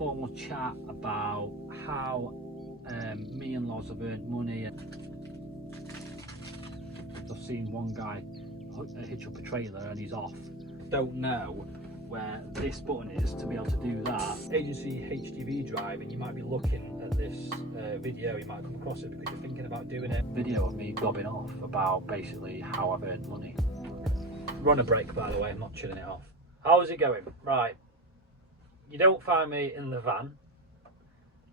informal chat about how me and Lozz have earned money. I've seen one guy hitch up a trailer and he's off. Don't know where this button is to be able to do that. Agency HGV drive, and you might be looking at this video, you might come across it because you're thinking about doing it. Video of me gobbing off about basically how I've earned money. We're on a break, by the way, I'm not chilling it off. How's it going? Right, you don't find me in the van,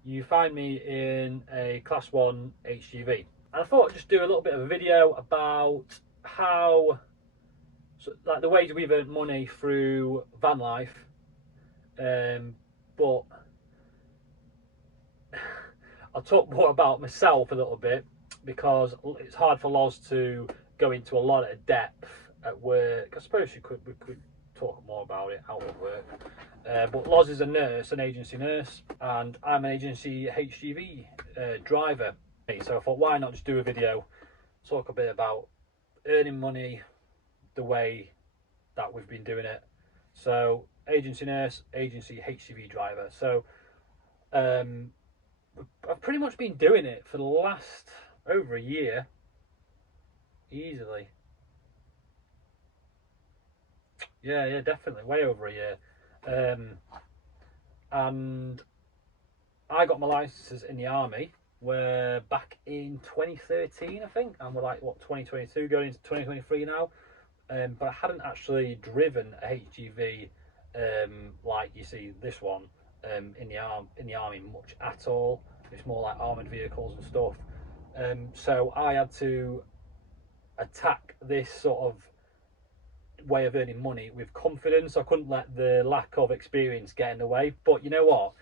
you find me in a Class 1 HGV. And I thought I'd just do a little bit of a video about how, like, the ways we've earned money through van life, but I'll talk more about myself a little bit because it's hard for Lozz to go into a lot of depth at work. I suppose we could talk more about it out of work, but Lozz is a nurse, an agency nurse, and I'm an agency HGV driver. So I thought, why not just do a video, talk a bit about earning money the way that we've been doing it. So agency nurse, agency HGV driver. So I've pretty much been doing it for the last over a year, easily. Yeah, definitely, way over a year. And I got my licenses in the army. We're back in 2013, I think, and we're like, what, 2022, going into 2023 now. But I hadn't actually driven a HGV like you see this one in the army much at all. It's more like armoured vehicles and stuff. So I had to attack this sort of way of earning money with confidence. I couldn't let the lack of experience get in the way. But you know what?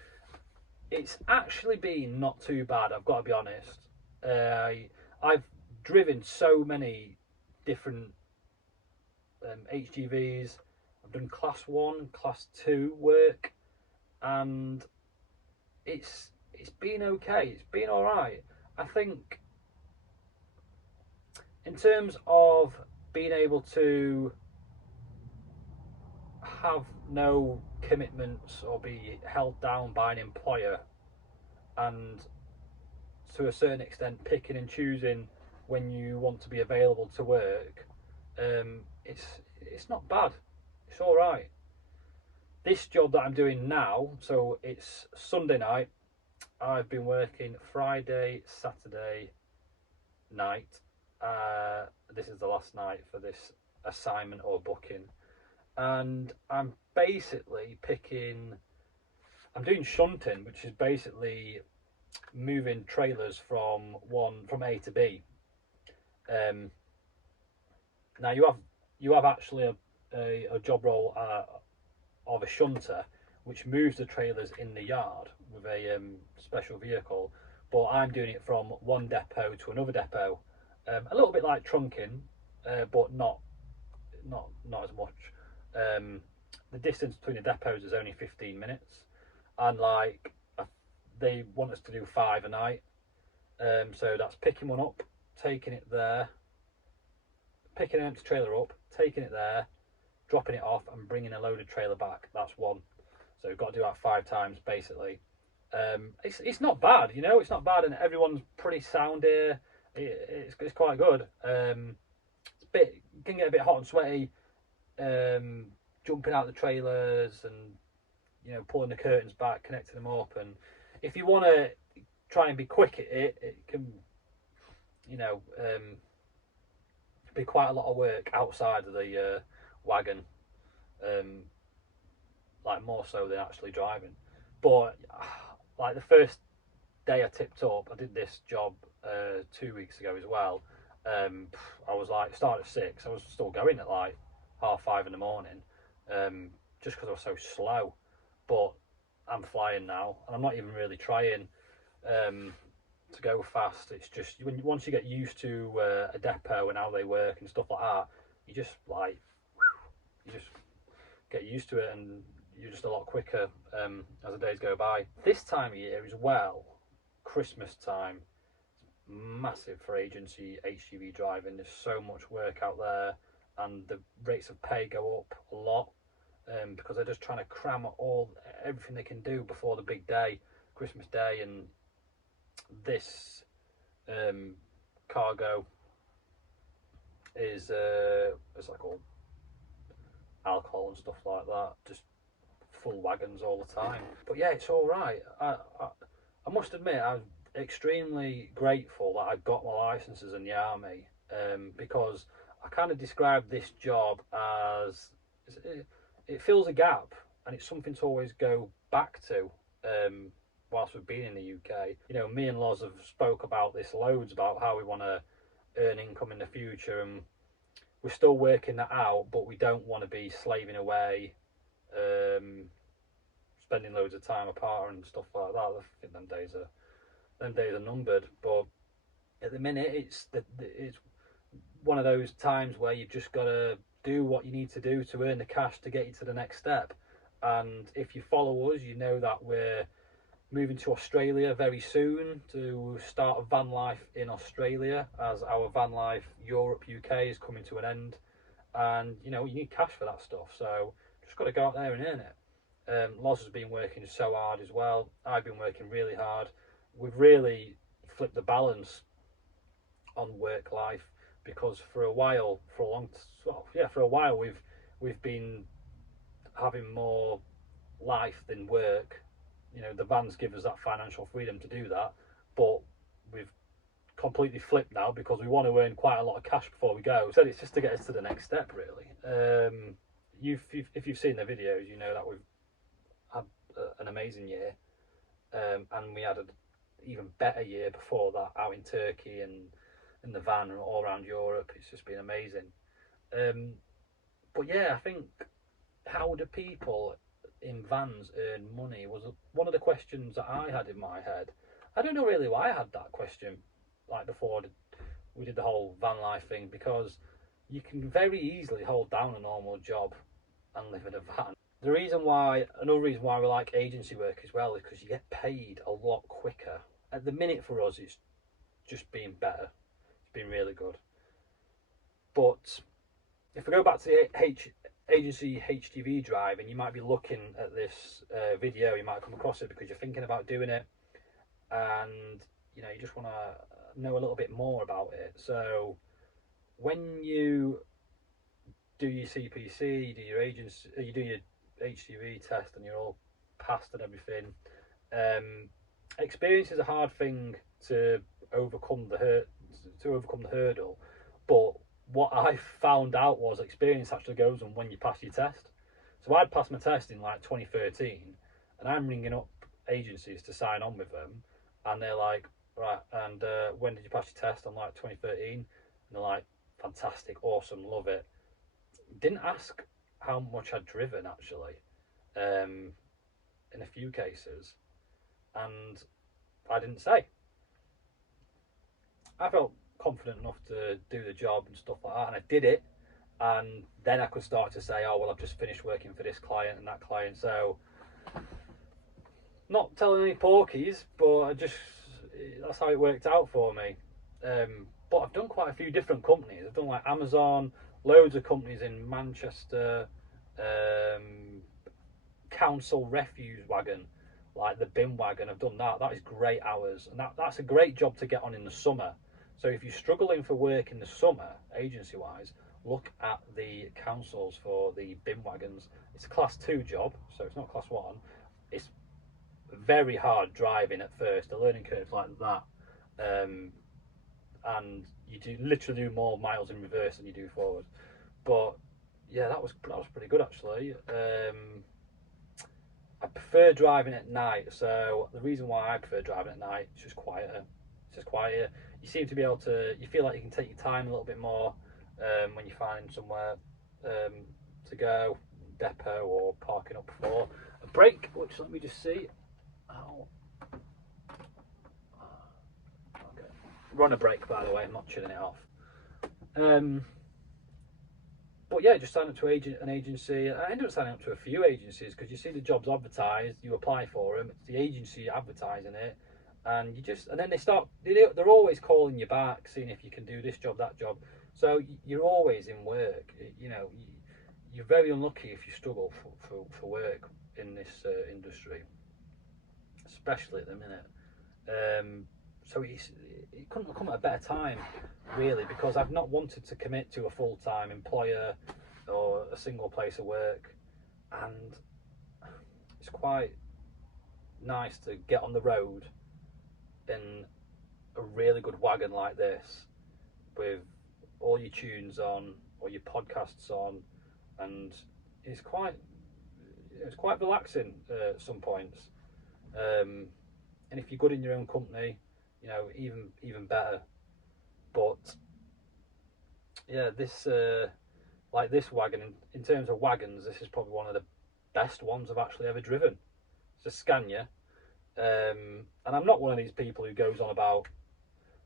It's actually been not too bad, I've got to be honest. I've driven so many different HGVs. I've done Class 1, Class 2 work, and it's been okay. It's been all right. I think in terms of being able to have no commitments or be held down by an employer, and to a certain extent picking and choosing when you want to be available to work, it's not bad. It's all right. This job that I'm doing now, so it's Sunday night, I've been working Friday, Saturday night. This is the last night for this assignment or booking, and I'm basically I'm doing shunting, which is basically moving trailers from A to B. Now you have actually a job role of a shunter, which moves the trailers in the yard with a special vehicle, but I'm doing it from one depot to another depot, a little bit like trunking, but not as much. The distance between the depots is only 15 minutes, and like they want us to do 5 a night, so that's picking one up, taking it there, picking an empty trailer up, taking it there, dropping it off, and bringing a loaded trailer back. That's one. So we've got to do that 5 times basically. It's not bad, you know, it's not bad, and everyone's pretty sound here. It's quite good. It can get a bit hot and sweaty, jumping out the trailers and, you know, pulling the curtains back, connecting them up, and if you want to try and be quick at it, it can, you know, be quite a lot of work outside of the wagon, like more so than actually driving. But like the first day I tipped up, I did this job 2 weeks ago as well. I was like, started at 6, I was still going at like 5:30 in the morning, just because I was so slow. But I'm flying now, and I'm not even really trying to go fast. It's just once you get used to a depot and how they work and stuff like that, you just get used to it, and you're just a lot quicker as the days go by. This time of year as well, Christmas time, massive for agency HGV driving. There's so much work out there, and the rates of pay go up a lot. because they're just trying to cram everything they can do before the big day, Christmas Day, and this cargo is it's like all alcohol and stuff like that, just full wagons all the time. But yeah, it's all right. I must admit, I'm extremely grateful that I got my licenses in the army, because I kind of describe this job as it fills a gap, and it's something to always go back to. Whilst we've been in the UK, you know, me and Lozz have spoke about this loads, about how we want to earn income in the future, and we're still working that out, but we don't want to be slaving away, spending loads of time apart and stuff like that. I think them days are numbered. But at the minute, it's one of those times where you've just got to do what you need to do to earn the cash to get you to the next step. And if you follow us, you know that we're moving to Australia very soon to start a van life in Australia, as our van life Europe UK is coming to an end, and you know, you need cash for that stuff, so just got to go out there and earn it. Lozz has been working so hard as well. I've been working really hard. We've really flipped the balance on work life, because for a while we've been having more life than work. You know, the vans give us that financial freedom to do that, but we've completely flipped now because we want to earn quite a lot of cash before we go. So it's just to get us to the next step, really. If you've seen the videos, you know that we've had an amazing year, and we had an even better year before that out in Turkey and in the van and all around Europe. It's just been amazing. But yeah, I think, how do people in vans earn money was one of the questions that I had in my head. I don't know really why I had that question, like before we did the whole van life thing, because you can very easily hold down a normal job and live in a van. Another reason why we like agency work as well is because you get paid a lot quicker. At the minute for us, it's just been better. It's been really good. But if we go back to the agency HGV drive, and you might be looking at this video, you might come across it because you're thinking about doing it, and you know, you just want to know a little bit more about it. So when you do your CPC, you do your agency, you do your HGV test, and you're all passed and everything, experience is a hard thing to overcome the hurdle, but what I found out was experience actually goes on when you pass your test. So I'd passed my test in like 2013, and I'm ringing up agencies to sign on with them, and they're like, right, and when did you pass your test? I'm like, 2013, and they're like, fantastic, awesome, love it. Didn't ask how much I'd driven actually, in a few cases, and I didn't say. I felt confident enough to do the job and stuff like that, and I did it, and then I could start to say, oh well, I've just finished working for this client and that client. So not telling any porkies, but that's how it worked out for me. But I've done quite a few different companies. I've done like Amazon, loads of companies in Manchester, council refuse wagon, like the bin wagon. I've done that. That is great hours, and that's a great job to get on in the summer. So if you're struggling for work in the summer, agency wise, look at the councils for the bin wagons. It's a class 2 job, so it's not class 1. It's very hard driving at first, the learning curve like that, and you literally do more miles in reverse than you do forward. But yeah, that was pretty good actually. I prefer driving at night. So the reason why I prefer driving at night, it's just quieter. You seem to be able to, you feel like you can take your time a little bit more when you're finding somewhere to go, depot or parking up for a break, which let me just see. Oh. Okay. We're on a break, by the way, I'm not chilling it off. But yeah, just sign up to an agency. I ended up signing up to a few agencies because you see the jobs advertised, you apply for them, it's the agency advertising it, and then they're always calling you back, seeing if you can do this job, that job. So you're always in work. You know, you're very unlucky if you struggle for work in this industry, especially at the minute. So it couldn't have come at a better time, really, because I've not wanted to commit to a full-time employer or a single place of work, and it's quite nice to get on the road in a really good wagon like this with all your tunes on or your podcasts on, and it's quite relaxing at some points. And if you're good in your own company, you know, even better. But yeah, this like this wagon, in terms of wagons, this is probably one of the best ones I've actually ever driven. It's a Scania, and I'm not one of these people who goes on about,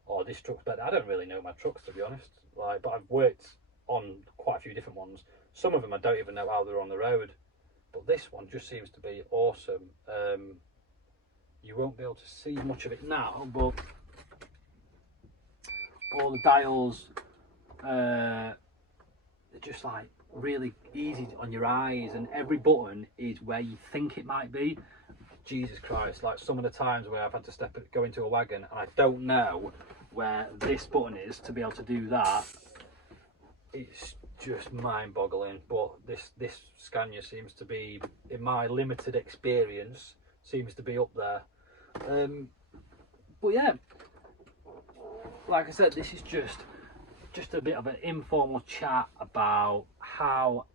oh, this truck's better. I don't really know my trucks, to be honest. Like, but I've worked on quite a few different ones. Some of them I don't even know how they're on the road, but this one just seems to be awesome. You won't be able to see much of it now, but all the dials, they're just like really easy on your eyes, and every button is where you think it might be. Jesus Christ, like some of the times where I've had to go into a wagon and I don't know where this button is to be able to do that, it's just mind-boggling. But this Scania seems to be, in my limited experience, seems to be up there. But yeah, like I said, this is just a bit of an informal chat about how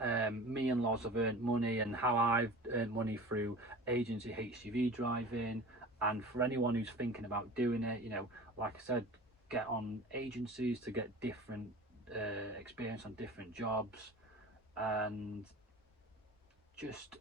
me and Lozz have earned money, and how I've earned money through agency HGV driving. And for anyone who's thinking about doing it, you know, like I said, get on agencies to get different experience on different jobs. And just,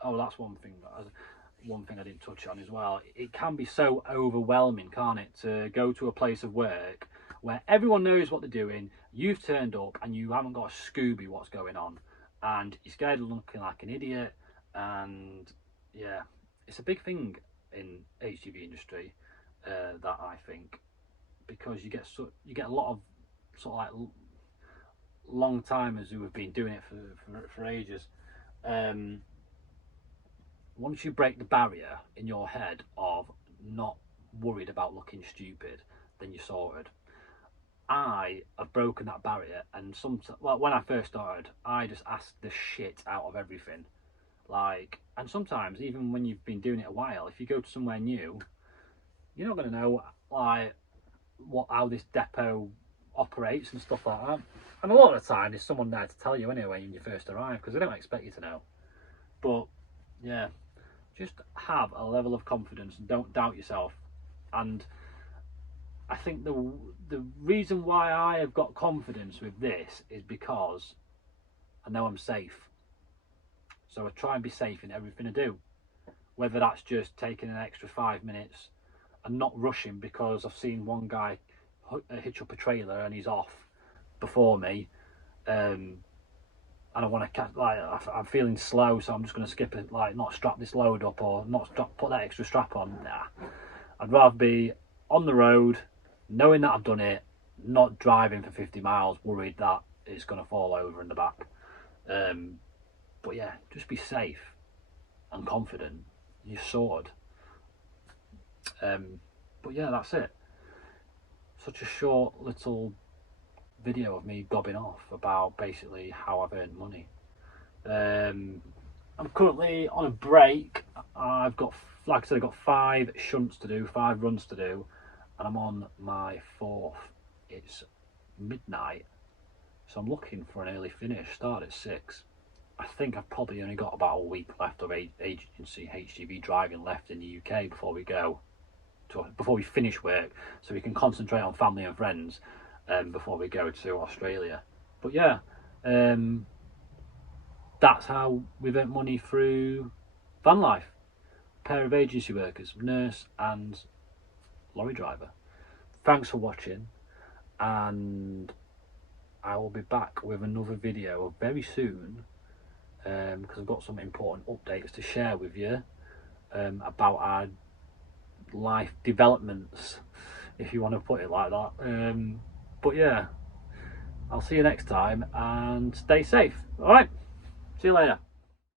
oh, that's one thing I didn't touch on as well. It can be so overwhelming, can't it, to go to a place of work where everyone knows what they're doing, you've turned up and you haven't got a Scooby what's going on, and you're scared of looking like an idiot. And yeah, it's a big thing in HGV industry, that I think, because you get a lot of sort of like long timers who have been doing it for ages. Once you break the barrier in your head of not worried about looking stupid, then you're sorted. I have broken that barrier, and well, when I first started, I just asked the shit out of everything. Like, and sometimes even when you've been doing it a while, if you go to somewhere new, you're not going to know like how this depot operates and stuff like that. And a lot of the time, there's someone there to tell you anyway when you first arrive, because they don't expect you to know. But yeah, just have a level of confidence and don't doubt yourself. And I think the reason why I have got confidence with this is because I know I'm safe. So I try and be safe in everything I do, whether that's just taking an extra 5 minutes and not rushing because I've seen one guy hitch up a trailer and he's off before me, and I want to catch, like, I'm feeling slow, so I'm just going to skip it, like not strap this load up or put that extra strap on. Nah, I'd rather be on the road knowing that I've done it, not driving for 50 miles worried that it's going to fall over in the back. But yeah, just be safe and confident. You're sorted. But yeah, that's it. Such a short little video of me gobbing off about basically how I've earned money. I'm currently on a break. I've got, like I said, I've got 5 shunts to do, 5 runs to do, and I'm on my 4th. It's midnight, so I'm looking for an early finish. Start at 6. I think I've probably only got about a week left of agency HGV driving left in the UK before we finish work, so we can concentrate on family and friends before we go to Australia. But yeah, that's how we've earned money through van life. A pair of agency workers, nurse and lorry driver. Thanks for watching, and I will be back with another video very soon, because I've got some important updates to share with you about our life developments, if you want to put it like that. But yeah, I'll see you next time and stay safe. All right, see you later.